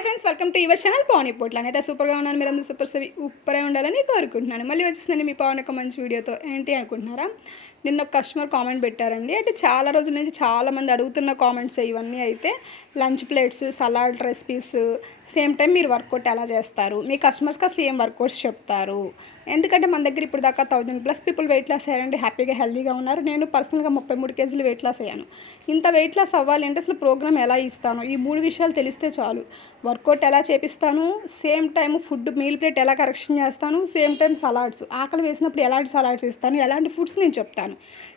Hi friends welcome to your channel Pavan Potla అయితే సూపర్గా ఉన్నాను మీరు అందరూ సూపర్ సూపరే ఉండాలని కోరుకుంటున్నాను. మళ్ళీ వచ్చేసిందండి మీ పవన్ ఒక మంచి వీడియోతో ఏంటి అనుకుంటున్నారా? నిన్న ఒక కస్టమర్ కామెంట్ పెట్టారండి. అంటే చాలా రోజుల నుంచి చాలామంది అడుగుతున్న కామెంట్స్ ఇవన్నీ అయితే lunch plates salad recipes same time మీరు వర్కౌట్ ఎలా చేస్తారు? మీ కస్టమర్స్కి అసలు ఏం వర్కౌట్స్ చెప్తారు? ఎందుకంటే మన దగ్గర ఇప్పుడు దాకా thousand plus people weight loss అయ్యారండి. హ్యాపీగా హెల్దీగా ఉన్నారు. నేను పర్సనల్గా ముప్పై మూడు కేజీలు వెయిట్ లాస్ అయ్యాను. ఇంత వెయిట్ లాస్ అవ్వాలి అంటే అసలు ప్రోగ్రామ్ ఎలా ఇస్తాను? ఈ మూడు విషయాలు తెలిస్తే చాలు. వర్కౌట్ ఎలా చేపిస్తాను? Same time food meal plate ఎలా కరెక్షన్ చేస్తాను? సేమ్ టైం సలాడ్స్ ఆకలి వేసినప్పుడు ఎలాంటి సలాడ్స్ ఇస్తాను? ఎలాంటి ఫుడ్స్ నేను చెప్తాను?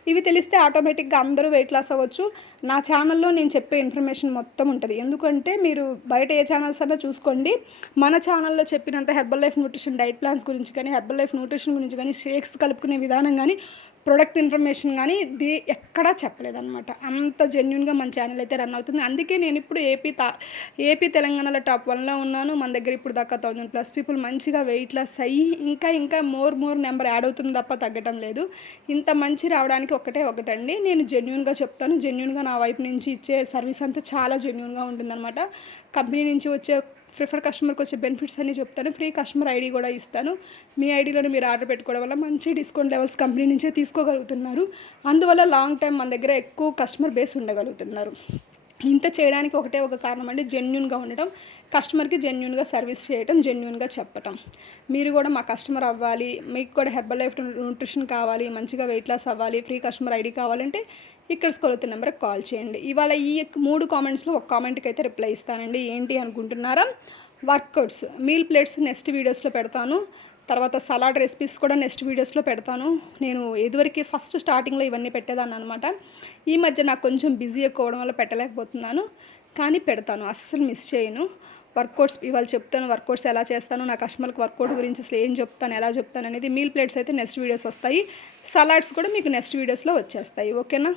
ఇవి తెలిస్తే ఆటోమేటిక్గా అందరూ వెయిట్ లాస్ అవ్వచ్చు. నా ఛానల్లో నేను చెప్పే ఇన్ఫర్మేషన్ మొత్తం ఉంటుంది. ఎందుకంటే మీరు బయట ఏ ఛానల్స్ అన్నా చూసుకోండి. మన ఛానల్లో చెప్పినంత herbal life nutrition diet plans గురించి కానీ హెర్బల్ లైఫ్ న్యూట్రిషన్ గురించి కానీ షేక్స్ కలుపుకునే విధానం కానీ ప్రొడక్ట్ ఇన్ఫర్మేషన్ కానీ ది ఎక్కడా చెప్పలేదన్నమాట. అంత జెన్యున్గా మన ఛానల్ అయితే రన్ అవుతుంది. అందుకే నేను ఇప్పుడు ఏపీ తా ఏపీ తెలంగాణలో టాప్ వన్లో ఉన్నాను. మన దగ్గర ఇప్పుడు దాకా థౌజండ్ ప్లస్ పీపుల్ మంచిగా వెయిట్ లాస్ అయ్యి ఇంకా ఇంకా మోర్ మోర్ నెంబర్ యాడ్ అవుతుంది తప్ప తగ్గటం లేదు. ఇంత మంచి రావడానికి ఒకటే ఒకటండి. నేను జెన్యున్గా చెప్తాను. జెన్యున్గా నా వైపు నుంచి ఇచ్చే సర్వీస్ అంతా చాలా జెన్యున్గా ఉంటుందన్నమాట. కంపెనీ నుంచి వచ్చే ప్రిఫర్ కస్టమర్కి వచ్చే బెనిఫిట్స్ అన్ని చెప్తాను. ఫ్రీ కస్టమర్ ఐడి కూడా ఇస్తాను. మీ ఐడిలో మీరు ఆర్డర్ పెట్టుకోవడం వల్ల మంచి డిస్కౌంట్ లెవెల్స్ కంపెనీ నుంచే తీసుకోగలుగుతున్నారు. అందువల్ల లాంగ్ టైం మన దగ్గర ఎక్కువ కస్టమర్ బేస్ ఉండగలుగుతున్నారు. ఇంత చేయడానికి ఒకటే ఒక కారణం అండి జెన్యున్గా ఉండటం. కస్టమర్కి జెన్యున్గా సర్వీస్ చేయటం జెన్యున్గా చెప్పటం. మీరు కూడా మా కస్టమర్ అవ్వాలి మీకు కూడా హెర్బల్ లైఫ్ న్యూట్రిషన్ కావాలి మంచిగా వెయిట్ లాస్ అవ్వాలి ఫ్రీ కస్టమర్ ఐడి కావాలంటే ఇక్కడ స్కొలుతున్న నెంబర్కి కాల్ చేయండి. ఇవాళ ఈ మూడు కామెంట్స్లో ఒక కామెంట్కి అయితే రిప్లై ఇస్తానండి. ఏంటి అనుకుంటున్నారా? వర్కౌట్స్ మీల్ ప్లేట్స్ నెక్స్ట్ వీడియోస్లో పెడతాను. తర్వాత సలాడ్ రెసిపీస్ కూడా నెక్స్ట్ వీడియోస్లో పెడతాను. నేను ఇదివరకు ఫస్ట్ స్టార్టింగ్లో ఇవన్నీ పెట్టేదాన్ని అనమాట ఈ మధ్య నాకు కొంచెం బిజీ ఎక్కువడం వల్ల పెట్టలేకపోతున్నాను. కానీ పెడతాను. అస్సలు మిస్ చేయను. వర్కౌట్స్ ఇవాళ చెప్తాను వర్కౌట్స్ ఎలా చేస్తాను నా కస్టమర్కి వర్కౌట్ గురించి అసలు ఏం చెప్తాను ఎలా చెప్తాను అనేది మీల్ ప్లేట్స్ అయితే నెక్స్ట్ వీడియోస్ వస్తాయి. సలాడ్స్ కూడా మీకు నెక్స్ట్ వీడియోస్లో వచ్చేస్తాయి. ఓకేనా?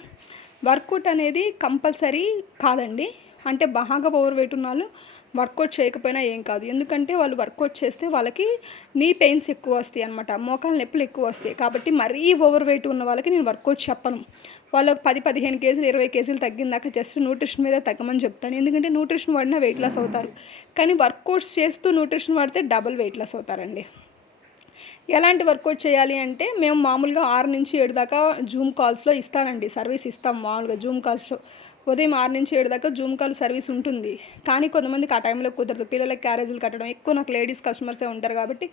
వర్కౌట్ అనేది కంపల్సరీ కాదండి. అంటే బాగా ఓవర్ వెయిట్ ఉన్న వాళ్ళు వర్కౌట్ చేయకపోయినా ఏం కాదు. ఎందుకంటే వాళ్ళు వర్కౌట్ చేస్తే వాళ్ళకి నీ పెయిన్స్ ఎక్కువ వస్తాయి అనమాట మోకాల నొప్పులు ఎక్కువ వస్తాయి. కాబట్టి మరీ ఓవర్ వెయిట్ ఉన్న వాళ్ళకి నేను వర్కౌట్ చెప్పను. వాళ్ళకి పది పదిహేను కేజీలు ఇరవై కేజీలు తగ్గిందాక జస్ట్ న్యూట్రిషన్ మీద తగ్గమని చెప్తాను. ఎందుకంటే న్యూట్రిషన్ వాడినా వెయిట్ లాస్ అవుతారు. కానీ వర్కౌట్స్ చేస్తూ న్యూట్రిషన్ వాడితే డబుల్ వెయిట్ లాస్ అవుతారండి. ఎలాంటి వర్కౌట్ చేయాలి అంటే మేము మామూలుగా ఆరు నుంచి ఏడు దాకా జూమ్ కాల్స్లో ఇస్తానండి. సర్వీస్ ఇస్తాం మామూలుగా జూమ్ కాల్స్లో ఉదయం ఆరు నుంచి ఏడు దాకా జూమ్ కాల్ సర్వీస్ ఉంటుంది. కానీ కొంతమందికి ఆ టైంలో కుదరదు. పిల్లలకి క్యారేజీలు కట్టడం ఎక్కువ నాకు లేడీస్ కస్టమర్సే ఉంటారు కాబట్టి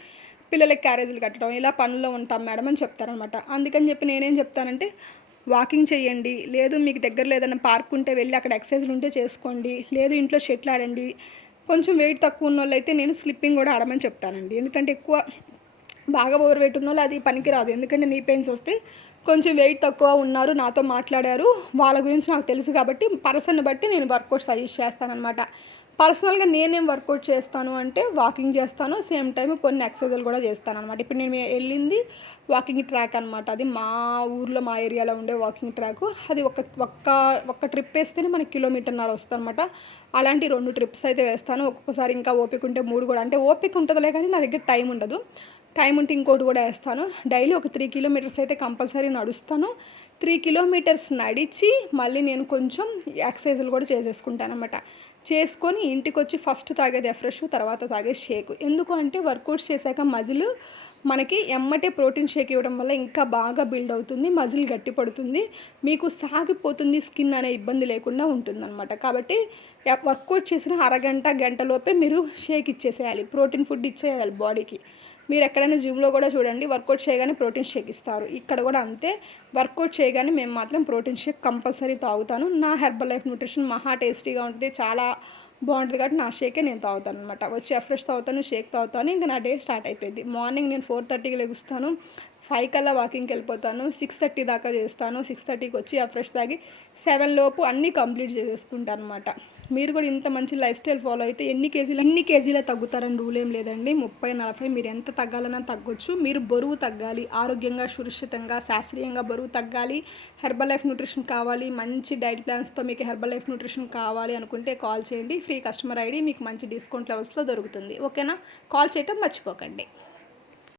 పిల్లలకి క్యారేజీలు కట్టడం ఇలా పనుల్లో ఉంటాం మేడం అని చెప్తారనమాట అందుకని చెప్పి నేనేం చెప్తానంటే వాకింగ్ చేయండి. లేదు మీకు దగ్గర లేదన్న పార్క్ ఉంటే వెళ్ళి అక్కడ ఎక్సర్సైజ్లు ఉంటే చేసుకోండి. లేదు ఇంట్లో షెటిల్ ఆడండి. కొంచెం వెయిట్ తక్కువ ఉన్న వాళ్ళు అయితే నేను స్లిప్పింగ్ కూడా ఆడమని చెప్తానండి. ఎందుకంటే ఎక్కువ బాగా ఓవర్ వెయిట్ ఉన్న వాళ్ళు అది పనికిరాదు. ఎందుకంటే నీ పెయిన్స్ వస్తే కొంచెం వెయిట్ తక్కువ ఉన్నారు నాతో మాట్లాడారు. వాళ్ళ గురించి నాకు తెలుసు కాబట్టి పర్సన్ని బట్టి నేను వర్కౌట్ సజెస్ట్ చేస్తానమాట పర్సనల్గా నేనేం వర్కౌట్ చేస్తాను అంటే వాకింగ్ చేస్తాను. సేమ్ టైం కొన్ని ఎక్సర్సైజులు కూడా చేస్తాను అనమాట ఇప్పుడు నేను వెళ్ళింది వాకింగ్ ట్రాక్ అనమాట అది మా ఊర్లో మా ఏరియాలో ఉండే వాకింగ్ ట్రాక్ అది ఒక ఒక్క ఒక్క ట్రిప్ వేస్తేనే మనకి కిలోమీటర్న్నర వస్తుంది అనమాట అలాంటి రెండు ట్రిప్స్ అయితే వేస్తాను. ఒక్కొక్కసారి ఇంకా ఓపిక ఉంటే మూడు కూడా. అంటే ఓపిక ఉంటుందిలే కానీ నా దగ్గర టైం ఉండదు. టైం ఉంటే ఇంకోటి కూడా వేస్తాను. డైలీ ఒక త్రీ కిలోమీటర్స్ అయితే కంపల్సరీ నడుస్తాను. త్రీ కిలోమీటర్స్ నడిచి మళ్ళీ నేను కొంచెం ఎక్సర్సైజులు కూడా చేసేసుకుంటాను అనమాట చేసుకొని ఇంటికి వచ్చి ఫస్ట్ తాగేది ఫ్రెష్ తర్వాత తాగేది షేక్. ఎందుకు అంటే వర్కౌట్స్ చేశాక మజిల్ మనకి ఎమ్మటే ప్రోటీన్ షేక్ ఇవ్వడం వల్ల ఇంకా బాగా బిల్డ్ అవుతుంది మజిల్ గట్టి పడుతుంది మీకు సాగిపోతుంది స్కిన్ అనే ఇబ్బంది లేకుండా ఉంటుందన్నమాట. కాబట్టి వర్కౌట్ చేసిన అరగంట గంటలోపే మీరు షేక్ ఇచ్చేసేయాలి ప్రోటీన్ ఫుడ్ ఇచ్చేయాలి బాడీకి. మీరు ఎక్కడైనా జిమ్లో కూడా చూడండి వర్కౌట్ చేయగానే ప్రోటీన్ షేక్ ఇస్తారు. ఇక్కడ కూడా అంతే వర్కౌట్ చేయగానే మేము మాత్రం ప్రోటీన్ షేక్ కంపల్సరీ తాగుతాను. నా హెర్బల్ లైఫ్ న్యూట్రిషన్ మహా టేస్టీగా ఉంటుంది చాలా బాగుంటుంది కాబట్టి నా షేకే నేను తాగుతాను అనమాట వచ్చి ఫ్రెష్ తాగుతాను షేక్ తాగుతాను ఇంకా నా డే స్టార్ట్ అయిపోయింది. మార్నింగ్ నేను ఫోర్ థర్టీకి లెగుస్తాను ఫైవ్ కల్లా వాకింగ్కి వెళ్ళిపోతాను సిక్స్ థర్టీ దాకా చేస్తాను సిక్స్ థర్టీకి వచ్చి ఆ ఫ్రెష్ తాగి సెవెన్ లోపు అన్నీ కంప్లీట్ చేసేసుకుంటాను అనమాట మీరు కూడా ఇంత మంచి లైఫ్ స్టైల్ ఫాలో అయితే ఎన్ని కేజీలు ఎన్ని కేజీల తగ్గుతారని రూల్ ఏం లేదండి. ముప్పై నలభై మీరు ఎంత తగ్గాలన్నా తగ్గొచ్చు. మీరు బరువు తగ్గాలి ఆరోగ్యంగా సురక్షితంగా శాస్త్రీయంగా బరువు తగ్గాలి హెర్బల్ లైఫ్ న్యూట్రిషన్ కావాలి మంచి డైట్ ప్లాన్స్తో మీకు హెర్బల్ లైఫ్ న్యూట్రిషన్ కావాలి అనుకుంటే కాల్ చేయండి. ఫ్రీ కస్టమర్ ఐడి మీకు మంచి డిస్కౌంట్ లెవెల్స్లో దొరుకుతుంది. ఓకేనా? కాల్ చేయటం మర్చిపోకండి.